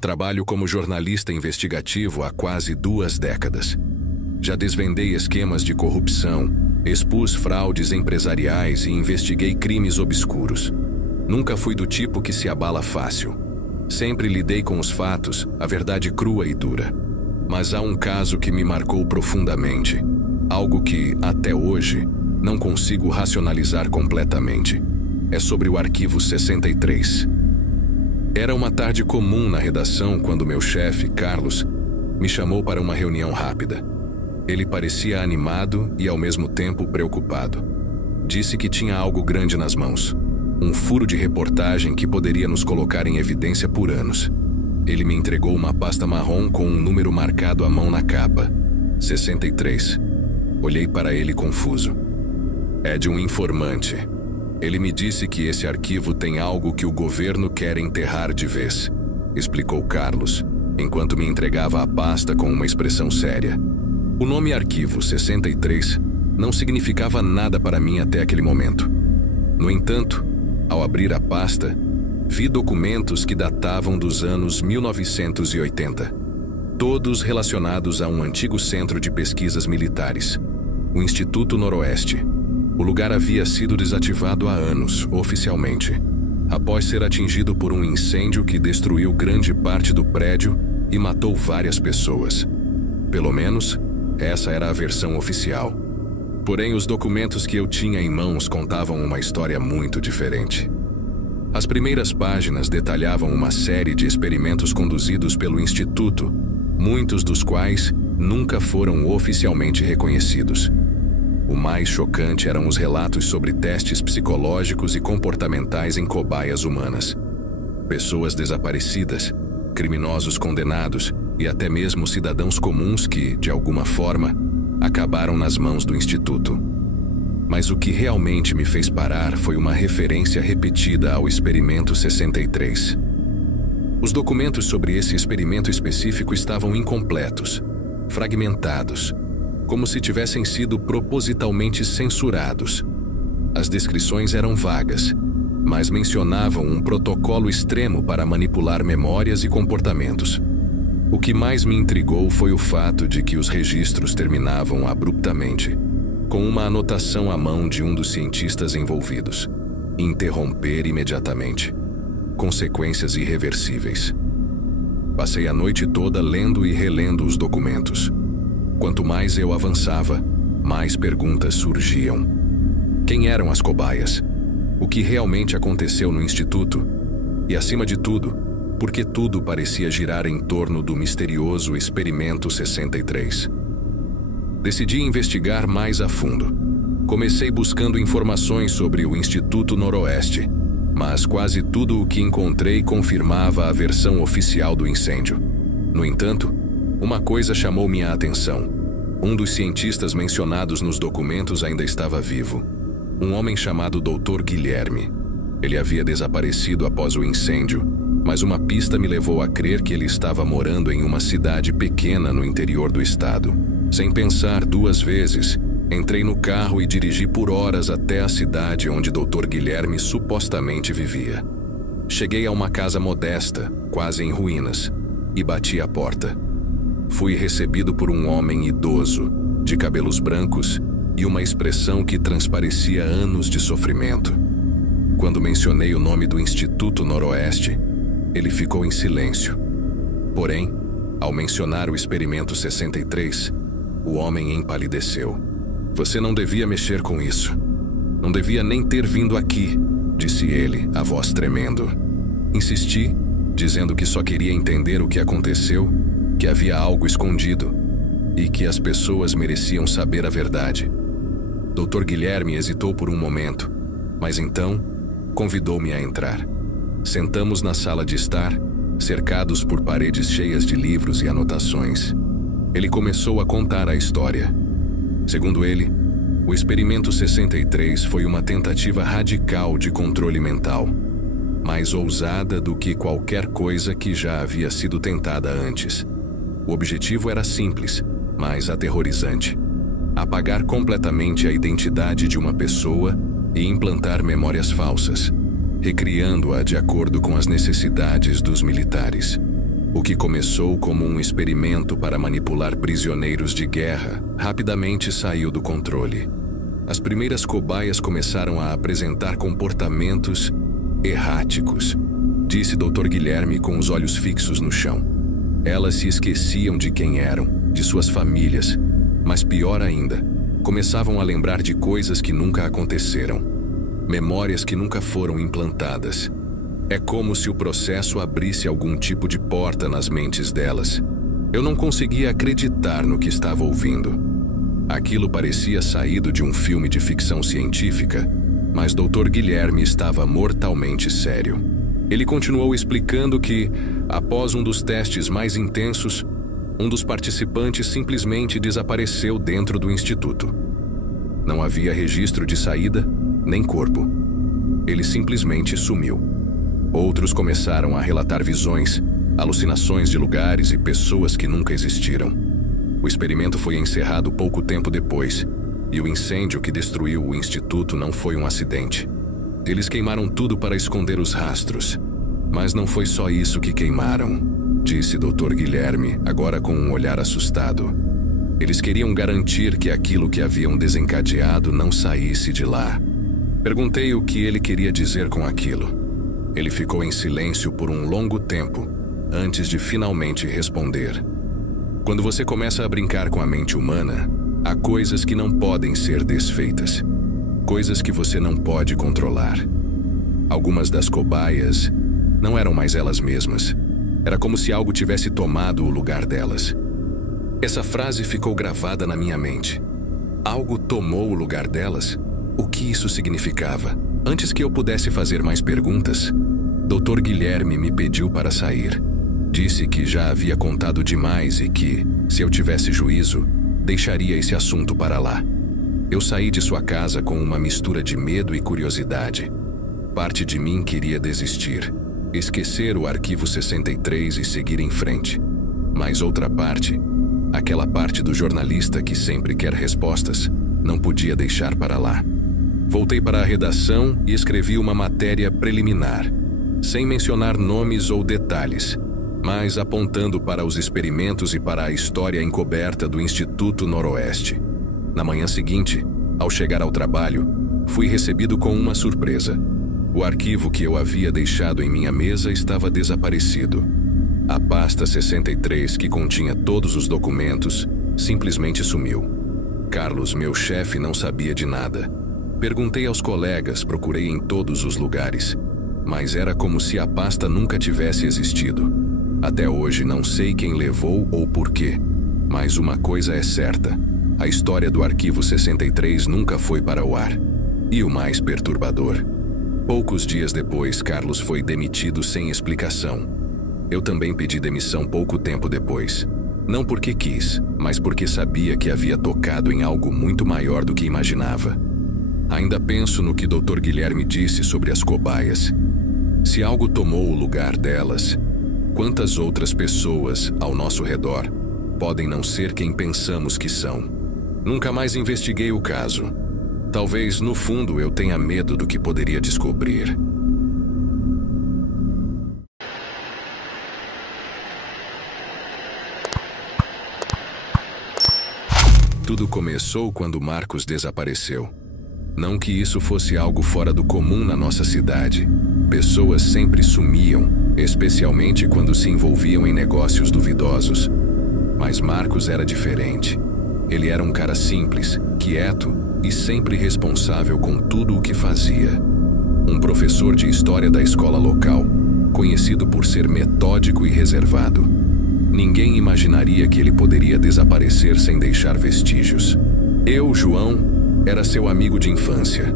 Trabalho como jornalista investigativo há quase 2 décadas. Já desvendei esquemas de corrupção, expus fraudes empresariais e investiguei crimes obscuros. Nunca fui do tipo que se abala fácil. Sempre lidei com os fatos, a verdade crua e dura. Mas há um caso que me marcou profundamente. Algo que, até hoje, não consigo racionalizar completamente. É sobre o Arquivo 63. Era uma tarde comum na redação quando meu chefe, Carlos, me chamou para uma reunião rápida. Ele parecia animado e, ao mesmo tempo, preocupado. Disse que tinha algo grande nas mãos. Um furo de reportagem que poderia nos colocar em evidência por anos. Ele me entregou uma pasta marrom com um número marcado à mão na capa. 63. Olhei para ele confuso. É de um informante. Ele me disse que esse arquivo tem algo que o governo quer enterrar de vez, explicou Carlos, enquanto me entregava a pasta com uma expressão séria. O nome Arquivo 63 não significava nada para mim até aquele momento. No entanto, ao abrir a pasta, vi documentos que datavam dos anos 1980, todos relacionados a um antigo centro de pesquisas militares, o Instituto Noroeste. O lugar havia sido desativado há anos, oficialmente, após ser atingido por um incêndio que destruiu grande parte do prédio e matou várias pessoas. Pelo menos, essa era a versão oficial. Porém, os documentos que eu tinha em mãos contavam uma história muito diferente. As primeiras páginas detalhavam uma série de experimentos conduzidos pelo Instituto, muitos dos quais nunca foram oficialmente reconhecidos. O mais chocante eram os relatos sobre testes psicológicos e comportamentais em cobaias humanas. Pessoas desaparecidas, criminosos condenados e até mesmo cidadãos comuns que, de alguma forma, acabaram nas mãos do Instituto. Mas o que realmente me fez parar foi uma referência repetida ao Experimento 63. Os documentos sobre esse experimento específico estavam incompletos, fragmentados, como se tivessem sido propositalmente censurados. As descrições eram vagas, mas mencionavam um protocolo extremo para manipular memórias e comportamentos. O que mais me intrigou foi o fato de que os registros terminavam abruptamente, com uma anotação à mão de um dos cientistas envolvidos: interromper imediatamente. Consequências irreversíveis. Passei a noite toda lendo e relendo os documentos. Quanto mais eu avançava, mais perguntas surgiam. Quem eram as cobaias? O que realmente aconteceu no Instituto? E, acima de tudo, por que tudo parecia girar em torno do misterioso Experimento 63? Decidi investigar mais a fundo. Comecei buscando informações sobre o Instituto Noroeste, mas quase tudo o que encontrei confirmava a versão oficial do incêndio. No entanto, uma coisa chamou minha atenção. Um dos cientistas mencionados nos documentos ainda estava vivo. Um homem chamado Dr. Guilherme. Ele havia desaparecido após o incêndio, mas uma pista me levou a crer que ele estava morando em uma cidade pequena no interior do estado. Sem pensar 2 vezes, entrei no carro e dirigi por horas até a cidade onde Dr. Guilherme supostamente vivia. Cheguei a uma casa modesta, quase em ruínas, e bati à porta. Fui recebido por um homem idoso, de cabelos brancos e uma expressão que transparecia anos de sofrimento. Quando mencionei o nome do Instituto Noroeste, ele ficou em silêncio. Porém, ao mencionar o Experimento 63, o homem empalideceu. Você não devia mexer com isso. Não devia nem ter vindo aqui, disse ele, a voz tremendo. Insisti, dizendo que só queria entender o que aconteceu, que havia algo escondido e que as pessoas mereciam saber a verdade. Dr. Guilherme hesitou por um momento, mas então convidou-me a entrar. Sentamos na sala de estar, cercados por paredes cheias de livros e anotações. Ele começou a contar a história. Segundo ele, o Experimento 63 foi uma tentativa radical de controle mental, mais ousada do que qualquer coisa que já havia sido tentada antes. O objetivo era simples, mas aterrorizante: apagar completamente a identidade de uma pessoa e implantar memórias falsas, recriando-a de acordo com as necessidades dos militares. O que começou como um experimento para manipular prisioneiros de guerra rapidamente saiu do controle. As primeiras cobaias começaram a apresentar comportamentos erráticos, disse Dr. Guilherme com os olhos fixos no chão. Elas se esqueciam de quem eram, de suas famílias, mas pior ainda, começavam a lembrar de coisas que nunca aconteceram, memórias que nunca foram implantadas. É como se o processo abrisse algum tipo de porta nas mentes delas. Eu não conseguia acreditar no que estava ouvindo. Aquilo parecia saído de um filme de ficção científica, mas Dr. Guilherme estava mortalmente sério. Ele continuou explicando que, após um dos testes mais intensos, um dos participantes simplesmente desapareceu dentro do instituto. Não havia registro de saída, nem corpo. Ele simplesmente sumiu. Outros começaram a relatar visões, alucinações de lugares e pessoas que nunca existiram. O experimento foi encerrado pouco tempo depois, e o incêndio que destruiu o instituto não foi um acidente. Eles queimaram tudo para esconder os rastros. Mas não foi só isso que queimaram, disse Dr. Guilherme, agora com um olhar assustado. Eles queriam garantir que aquilo que haviam desencadeado não saísse de lá. Perguntei o que ele queria dizer com aquilo. Ele ficou em silêncio por um longo tempo, antes de finalmente responder. Quando você começa a brincar com a mente humana, há coisas que não podem ser desfeitas. Coisas que você não pode controlar. Algumas das cobaias não eram mais elas mesmas. Era como se algo tivesse tomado o lugar delas. Essa frase ficou gravada na minha mente. Algo tomou o lugar delas? O que isso significava? Antes que eu pudesse fazer mais perguntas, Dr. Guilherme me pediu para sair. Disse que já havia contado demais e que, se eu tivesse juízo, deixaria esse assunto para lá. Eu saí de sua casa com uma mistura de medo e curiosidade. Parte de mim queria desistir, esquecer o Arquivo 63 e seguir em frente. Mas outra parte, aquela parte do jornalista que sempre quer respostas, não podia deixar para lá. Voltei para a redação e escrevi uma matéria preliminar, sem mencionar nomes ou detalhes, mas apontando para os experimentos e para a história encoberta do Instituto Noroeste. Na manhã seguinte, ao chegar ao trabalho, fui recebido com uma surpresa. O arquivo que eu havia deixado em minha mesa estava desaparecido. A pasta 63, que continha todos os documentos, simplesmente sumiu. Carlos, meu chefe, não sabia de nada. Perguntei aos colegas, procurei em todos os lugares, mas era como se a pasta nunca tivesse existido. Até hoje não sei quem levou ou por quê, mas uma coisa é certa: a história do Arquivo 63 nunca foi para o ar. E o mais perturbador: poucos dias depois, Carlos foi demitido sem explicação. Eu também pedi demissão pouco tempo depois. Não porque quis, mas porque sabia que havia tocado em algo muito maior do que imaginava. Ainda penso no que Dr. Guilherme disse sobre as cobaias. Se algo tomou o lugar delas, quantas outras pessoas ao nosso redor podem não ser quem pensamos que são? Nunca mais investiguei o caso. Talvez, no fundo, eu tenha medo do que poderia descobrir. Tudo começou quando Marcos desapareceu. Não que isso fosse algo fora do comum na nossa cidade. Pessoas sempre sumiam, especialmente quando se envolviam em negócios duvidosos. Mas Marcos era diferente. Ele era um cara simples, quieto e sempre responsável com tudo o que fazia. Um professor de história da escola local, conhecido por ser metódico e reservado. Ninguém imaginaria que ele poderia desaparecer sem deixar vestígios. Eu, João, era seu amigo de infância.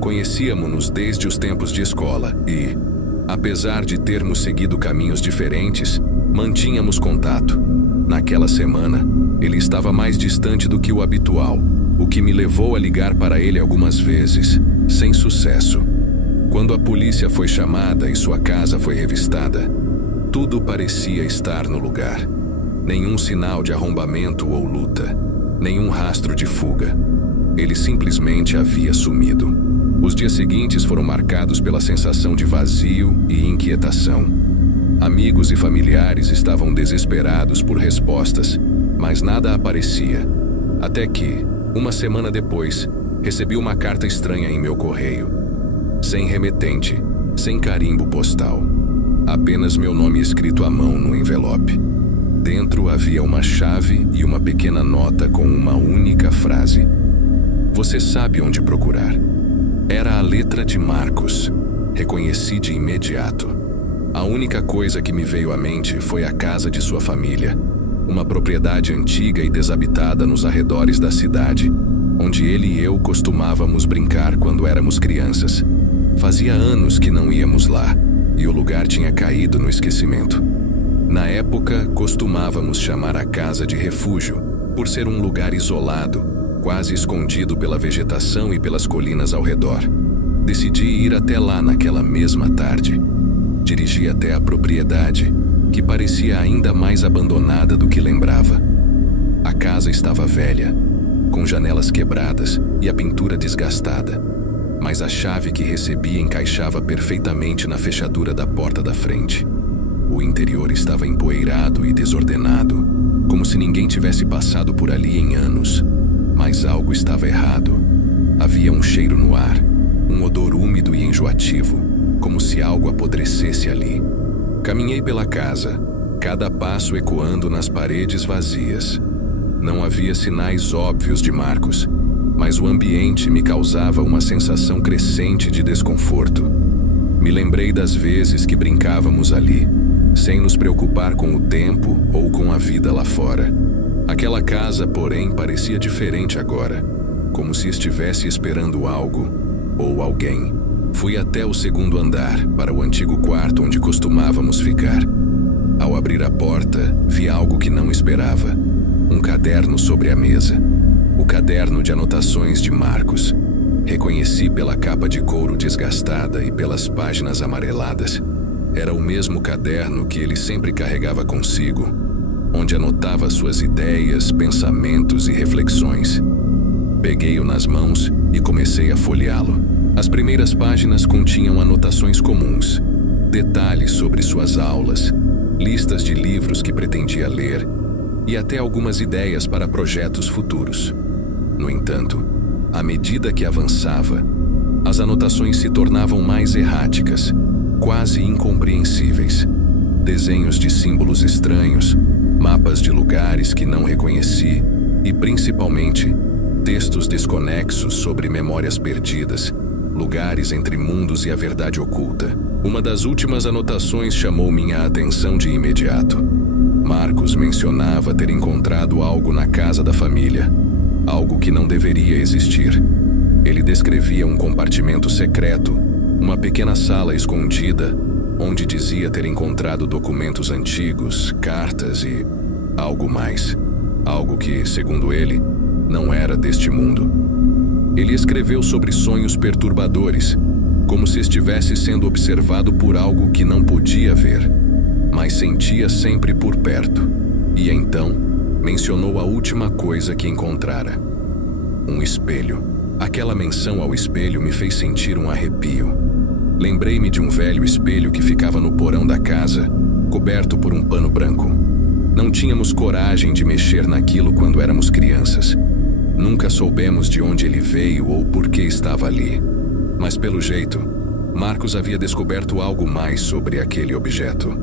Conhecíamos-nos desde os tempos de escola e, apesar de termos seguido caminhos diferentes, mantínhamos contato. Naquela semana, ele estava mais distante do que o habitual, o que me levou a ligar para ele algumas vezes, sem sucesso. Quando a polícia foi chamada e sua casa foi revistada, tudo parecia estar no lugar. Nenhum sinal de arrombamento ou luta, nenhum rastro de fuga. Ele simplesmente havia sumido. Os dias seguintes foram marcados pela sensação de vazio e inquietação. Amigos e familiares estavam desesperados por respostas, mas nada aparecia. Até que, uma semana depois, recebi uma carta estranha em meu correio. Sem remetente, sem carimbo postal. Apenas meu nome escrito à mão no envelope. Dentro havia uma chave e uma pequena nota com uma única frase: "Você sabe onde procurar." Era a letra de Marcos. Reconheci de imediato. A única coisa que me veio à mente foi a casa de sua família, uma propriedade antiga e desabitada nos arredores da cidade, onde ele e eu costumávamos brincar quando éramos crianças. Fazia anos que não íamos lá, e o lugar tinha caído no esquecimento. Na época, costumávamos chamar a casa de refúgio, por ser um lugar isolado, quase escondido pela vegetação e pelas colinas ao redor. Decidi ir até lá naquela mesma tarde. Dirigi até a propriedade, que parecia ainda mais abandonada do que lembrava. A casa estava velha, com janelas quebradas e a pintura desgastada, mas a chave que recebi encaixava perfeitamente na fechadura da porta da frente. O interior estava empoeirado e desordenado, como se ninguém tivesse passado por ali em anos. Mas algo estava errado. Havia um cheiro no ar, um odor úmido e enjoativo, como se algo apodrecesse ali. Caminhei pela casa, cada passo ecoando nas paredes vazias. Não havia sinais óbvios de Marcos, mas o ambiente me causava uma sensação crescente de desconforto. Me lembrei das vezes que brincávamos ali, sem nos preocupar com o tempo ou com a vida lá fora. Aquela casa, porém, parecia diferente agora, como se estivesse esperando algo ou alguém. Fui até o segundo andar, para o antigo quarto onde costumávamos ficar. Ao abrir a porta, vi algo que não esperava. Um caderno sobre a mesa. O caderno de anotações de Marcos. Reconheci pela capa de couro desgastada e pelas páginas amareladas. Era o mesmo caderno que ele sempre carregava consigo, onde anotava suas ideias, pensamentos e reflexões. Peguei-o nas mãos e comecei a folheá-lo. As primeiras páginas continham anotações comuns, detalhes sobre suas aulas, listas de livros que pretendia ler e até algumas ideias para projetos futuros. No entanto, à medida que avançava, as anotações se tornavam mais erráticas, quase incompreensíveis. Desenhos de símbolos estranhos, mapas de lugares que não reconheci e, principalmente, textos desconexos sobre memórias perdidas, lugares entre mundos e a verdade oculta. Uma das últimas anotações chamou minha atenção de imediato. Marcos mencionava ter encontrado algo na casa da família, algo que não deveria existir. Ele descrevia um compartimento secreto, uma pequena sala escondida, onde dizia ter encontrado documentos antigos, cartas e algo mais. Algo que, segundo ele, não era deste mundo. Ele escreveu sobre sonhos perturbadores, como se estivesse sendo observado por algo que não podia ver, mas sentia sempre por perto. E então, mencionou a última coisa que encontrara: um espelho. Aquela menção ao espelho me fez sentir um arrepio. Lembrei-me de um velho espelho que ficava no porão da casa, coberto por um pano branco. Não tínhamos coragem de mexer naquilo quando éramos crianças. Nunca soubemos de onde ele veio ou por que estava ali. Mas pelo jeito, Marcos havia descoberto algo mais sobre aquele objeto.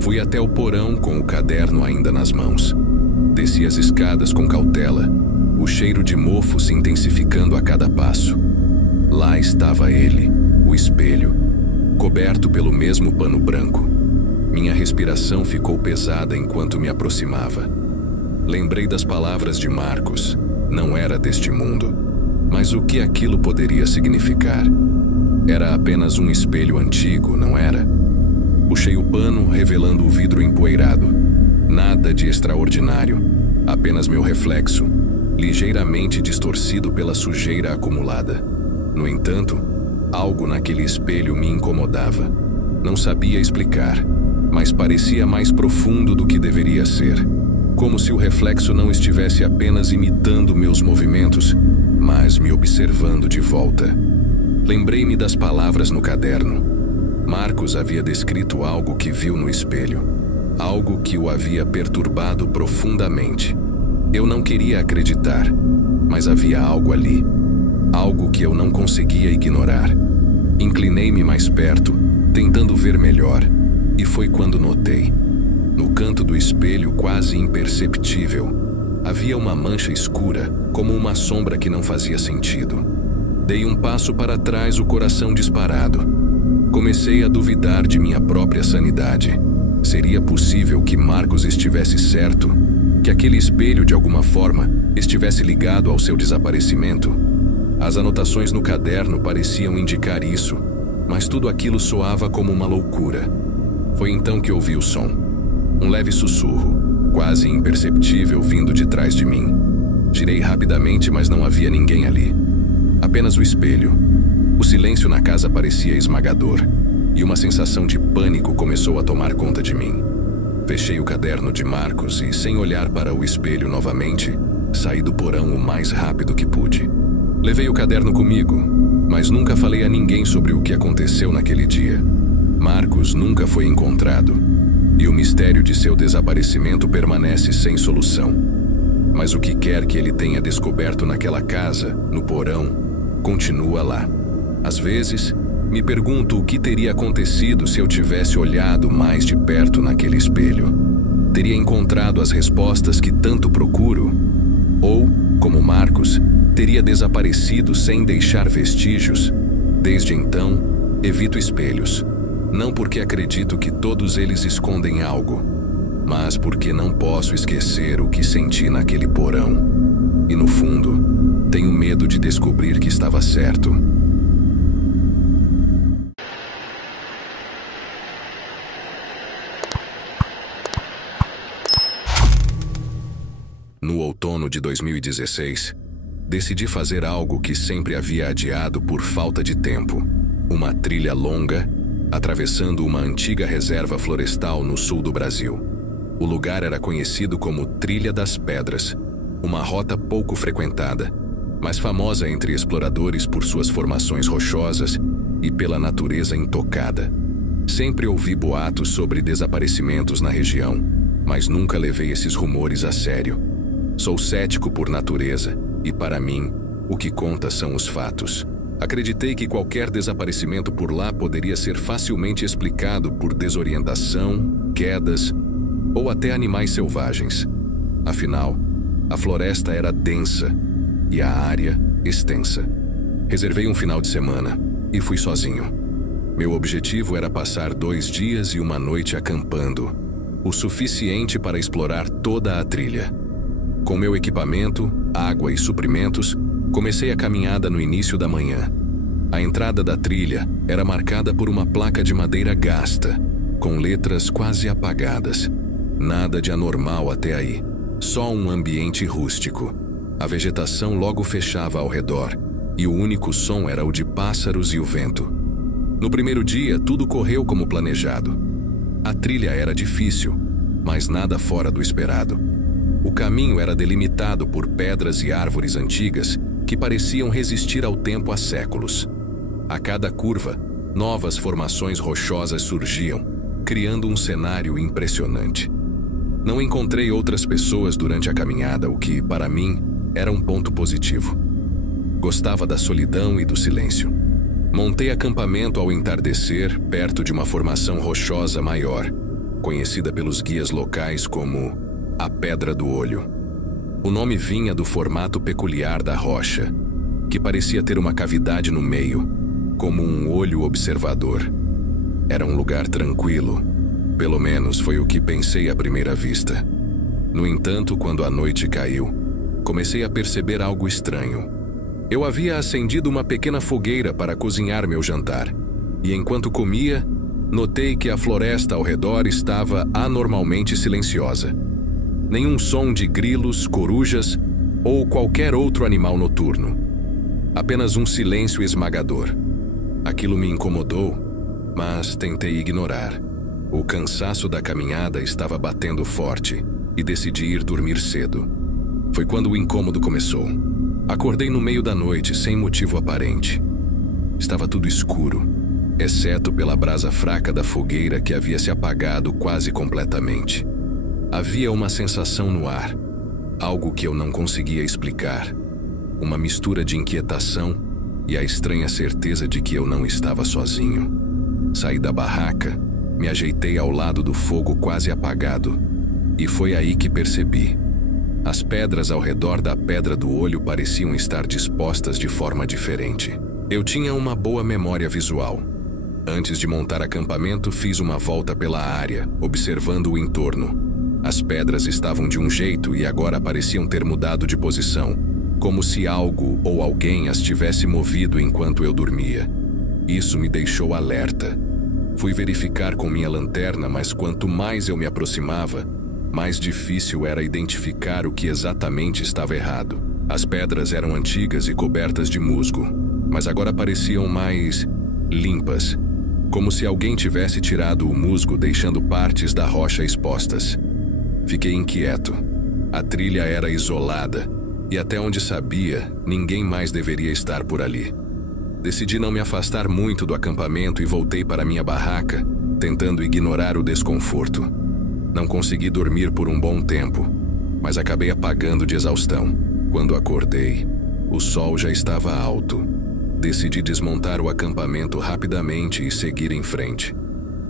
Fui até o porão com o caderno ainda nas mãos. Desci as escadas com cautela, o cheiro de mofo se intensificando a cada passo. Lá estava ele, o espelho, coberto pelo mesmo pano branco. Minha respiração ficou pesada enquanto me aproximava. Lembrei das palavras de Marcos. Não era deste mundo. Mas o que aquilo poderia significar? Era apenas um espelho antigo, não era? Puxei o pano, revelando o vidro empoeirado. Nada de extraordinário, apenas meu reflexo, ligeiramente distorcido pela sujeira acumulada. No entanto, algo naquele espelho me incomodava. Não sabia explicar, mas parecia mais profundo do que deveria ser. Como se o reflexo não estivesse apenas imitando meus movimentos, mas me observando de volta. Lembrei-me das palavras no caderno. Marcos havia descrito algo que viu no espelho, algo que o havia perturbado profundamente. Eu não queria acreditar, mas havia algo ali, algo que eu não conseguia ignorar. Inclinei-me mais perto, tentando ver melhor, e foi quando notei. No canto do espelho, quase imperceptível, havia uma mancha escura, como uma sombra que não fazia sentido. Dei um passo para trás, o coração disparado. Comecei a duvidar de minha própria sanidade. Seria possível que Marcos estivesse certo? Que aquele espelho, de alguma forma, estivesse ligado ao seu desaparecimento? As anotações no caderno pareciam indicar isso, mas tudo aquilo soava como uma loucura. Foi então que ouvi o som. Um leve sussurro, quase imperceptível, vindo de trás de mim. Girei rapidamente, mas não havia ninguém ali. Apenas o espelho. O silêncio na casa parecia esmagador, e uma sensação de pânico começou a tomar conta de mim. Fechei o caderno de Marcos e, sem olhar para o espelho novamente, saí do porão o mais rápido que pude. Levei o caderno comigo, mas nunca falei a ninguém sobre o que aconteceu naquele dia. Marcos nunca foi encontrado, e o mistério de seu desaparecimento permanece sem solução. Mas o que quer que ele tenha descoberto naquela casa, no porão, continua lá. Às vezes, me pergunto o que teria acontecido se eu tivesse olhado mais de perto naquele espelho. Teria encontrado as respostas que tanto procuro? Ou, como Marcos, teria desaparecido sem deixar vestígios? Desde então, evito espelhos. Não porque acredito que todos eles escondem algo, mas porque não posso esquecer o que senti naquele porão. E no fundo, tenho medo de descobrir que estava certo. No outono de 2016, decidi fazer algo que sempre havia adiado por falta de tempo. Uma trilha longa, atravessando uma antiga reserva florestal no sul do Brasil. O lugar era conhecido como Trilha das Pedras, uma rota pouco frequentada, mas famosa entre exploradores por suas formações rochosas e pela natureza intocada. Sempre ouvi boatos sobre desaparecimentos na região, mas nunca levei esses rumores a sério. Sou cético por natureza e, para mim, o que conta são os fatos. Acreditei que qualquer desaparecimento por lá poderia ser facilmente explicado por desorientação, quedas ou até animais selvagens. Afinal, a floresta era densa e a área extensa. Reservei um final de semana e fui sozinho. Meu objetivo era passar 2 dias e uma noite acampando, o suficiente para explorar toda a trilha. Com meu equipamento, água e suprimentos, comecei a caminhada no início da manhã. A entrada da trilha era marcada por uma placa de madeira gasta, com letras quase apagadas. Nada de anormal até aí, só um ambiente rústico. A vegetação logo fechava ao redor, e o único som era o de pássaros e o vento. No primeiro dia, tudo correu como planejado. A trilha era difícil, mas nada fora do esperado. O caminho era delimitado por pedras e árvores antigas que pareciam resistir ao tempo há séculos. A cada curva, novas formações rochosas surgiam, criando um cenário impressionante. Não encontrei outras pessoas durante a caminhada, o que, para mim, era um ponto positivo. Gostava da solidão e do silêncio. Montei acampamento ao entardecer, perto de uma formação rochosa maior, conhecida pelos guias locais como a Pedra do Olho. O nome vinha do formato peculiar da rocha, que parecia ter uma cavidade no meio, como um olho observador. Era um lugar tranquilo, pelo menos foi o que pensei à primeira vista. No entanto, quando a noite caiu, comecei a perceber algo estranho. Eu havia acendido uma pequena fogueira para cozinhar meu jantar, e enquanto comia, notei que a floresta ao redor estava anormalmente silenciosa. Nenhum som de grilos, corujas ou qualquer outro animal noturno. Apenas um silêncio esmagador. Aquilo me incomodou, mas tentei ignorar. O cansaço da caminhada estava batendo forte e decidi ir dormir cedo. Foi quando o incômodo começou. Acordei no meio da noite sem motivo aparente. Estava tudo escuro. exceto pela brasa fraca da fogueira que havia se apagado quase completamente. Havia uma sensação no ar, algo que eu não conseguia explicar, uma mistura de inquietação e a estranha certeza de que eu não estava sozinho. Saí da barraca, me ajeitei ao lado do fogo quase apagado, e foi aí que percebi. As pedras ao redor da Pedra do Olho pareciam estar dispostas de forma diferente. Eu tinha uma boa memória visual. Antes de montar acampamento, fiz uma volta pela área, observando o entorno. As pedras estavam de um jeito e agora pareciam ter mudado de posição, como se algo ou alguém as tivesse movido enquanto eu dormia. Isso me deixou alerta. Fui verificar com minha lanterna, mas quanto mais eu me aproximava, mais difícil era identificar o que exatamente estava errado. As pedras eram antigas e cobertas de musgo, mas agora pareciam mais limpas, como se alguém tivesse tirado o musgo, deixando partes da rocha expostas. Fiquei inquieto. A trilha era isolada, e até onde sabia, ninguém mais deveria estar por ali. Decidi não me afastar muito do acampamento e voltei para minha barraca, tentando ignorar o desconforto. Não consegui dormir por um bom tempo, mas acabei apagando de exaustão. Quando acordei, o sol já estava alto. Decidi desmontar o acampamento rapidamente e seguir em frente.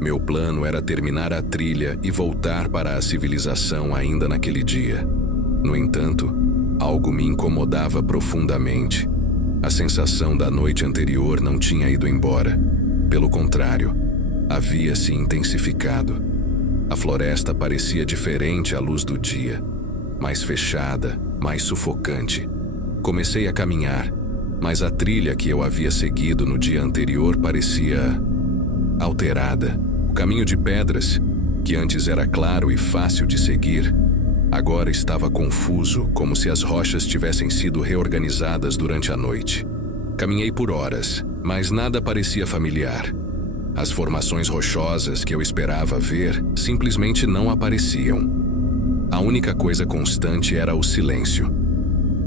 Meu plano era terminar a trilha e voltar para a civilização ainda naquele dia. No entanto, algo me incomodava profundamente. A sensação da noite anterior não tinha ido embora. Pelo contrário, havia se intensificado. A floresta parecia diferente à luz do dia, mais fechada, mais sufocante. Comecei a caminhar, mas a trilha que eu havia seguido no dia anterior parecia alterada. O caminho de pedras, que antes era claro e fácil de seguir, agora estava confuso, como se as rochas tivessem sido reorganizadas durante a noite. Caminhei por horas, mas nada parecia familiar. As formações rochosas que eu esperava ver simplesmente não apareciam. A única coisa constante era o silêncio.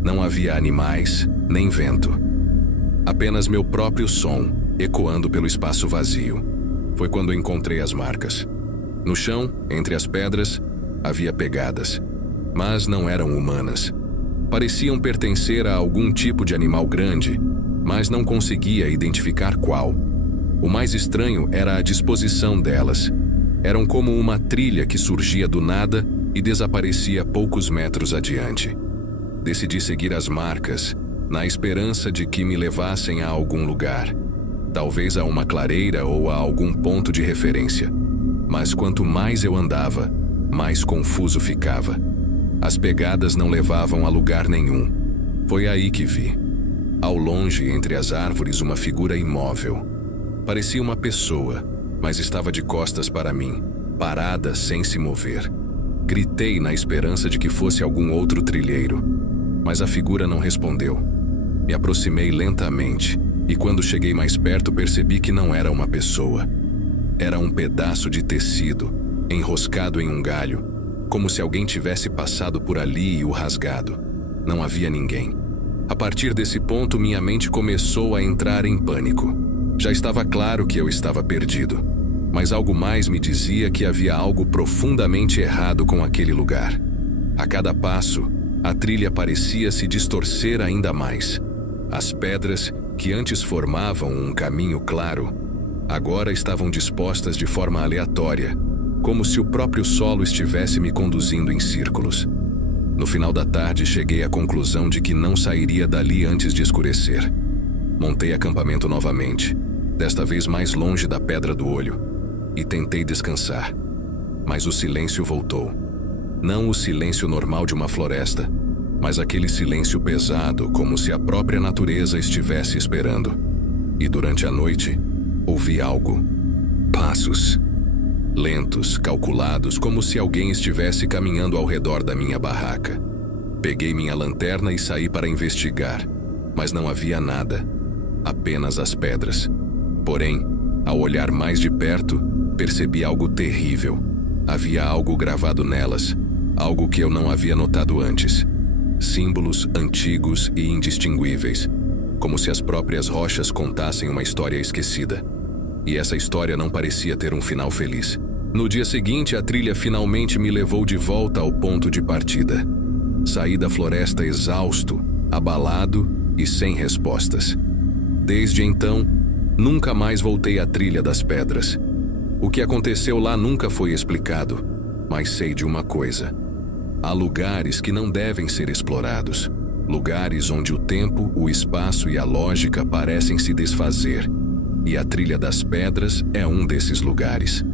Não havia animais, nem vento. Apenas meu próprio som, ecoando pelo espaço vazio. Foi quando encontrei as marcas. No chão, entre as pedras, havia pegadas, mas não eram humanas. Pareciam pertencer a algum tipo de animal grande, mas não conseguia identificar qual. O mais estranho era a disposição delas. Eram como uma trilha que surgia do nada e desaparecia poucos metros adiante. Decidi seguir as marcas, na esperança de que me levassem a algum lugar. Talvez a uma clareira ou a algum ponto de referência. Mas quanto mais eu andava, mais confuso ficava. As pegadas não levavam a lugar nenhum. Foi aí que vi. Ao longe, entre as árvores, uma figura imóvel. Parecia uma pessoa, mas estava de costas para mim, parada sem se mover. Gritei na esperança de que fosse algum outro trilheiro, mas a figura não respondeu. Me aproximei lentamente, e quando cheguei mais perto percebi que não era uma pessoa. Era um pedaço de tecido, enroscado em um galho, como se alguém tivesse passado por ali e o rasgado. Não havia ninguém. A partir desse ponto, minha mente começou a entrar em pânico. Já estava claro que eu estava perdido, mas algo mais me dizia que havia algo profundamente errado com aquele lugar. A cada passo, a trilha parecia se distorcer ainda mais. As pedras, que antes formavam um caminho claro, agora estavam dispostas de forma aleatória, como se o próprio solo estivesse me conduzindo em círculos. No final da tarde, cheguei à conclusão de que não sairia dali antes de escurecer. Montei acampamento novamente, desta vez mais longe da Pedra do Olho, e tentei descansar. Mas o silêncio voltou. Não o silêncio normal de uma floresta, mas aquele silêncio pesado, como se a própria natureza estivesse esperando. E durante a noite, ouvi algo. Passos. Lentos, calculados, como se alguém estivesse caminhando ao redor da minha barraca. Peguei minha lanterna e saí para investigar, mas não havia nada, apenas as pedras. Porém, ao olhar mais de perto, percebi algo terrível. Havia algo gravado nelas, algo que eu não havia notado antes. Símbolos antigos e indistinguíveis, como se as próprias rochas contassem uma história esquecida. e essa história não parecia ter um final feliz. No dia seguinte, a trilha finalmente me levou de volta ao ponto de partida. Saí da floresta exausto, abalado e sem respostas. Desde então, nunca mais voltei à Trilha das Pedras. O que aconteceu lá nunca foi explicado, mas sei de uma coisa: há lugares que não devem ser explorados. Lugares onde o tempo, o espaço e a lógica parecem se desfazer. E a Trilha das Pedras é um desses lugares.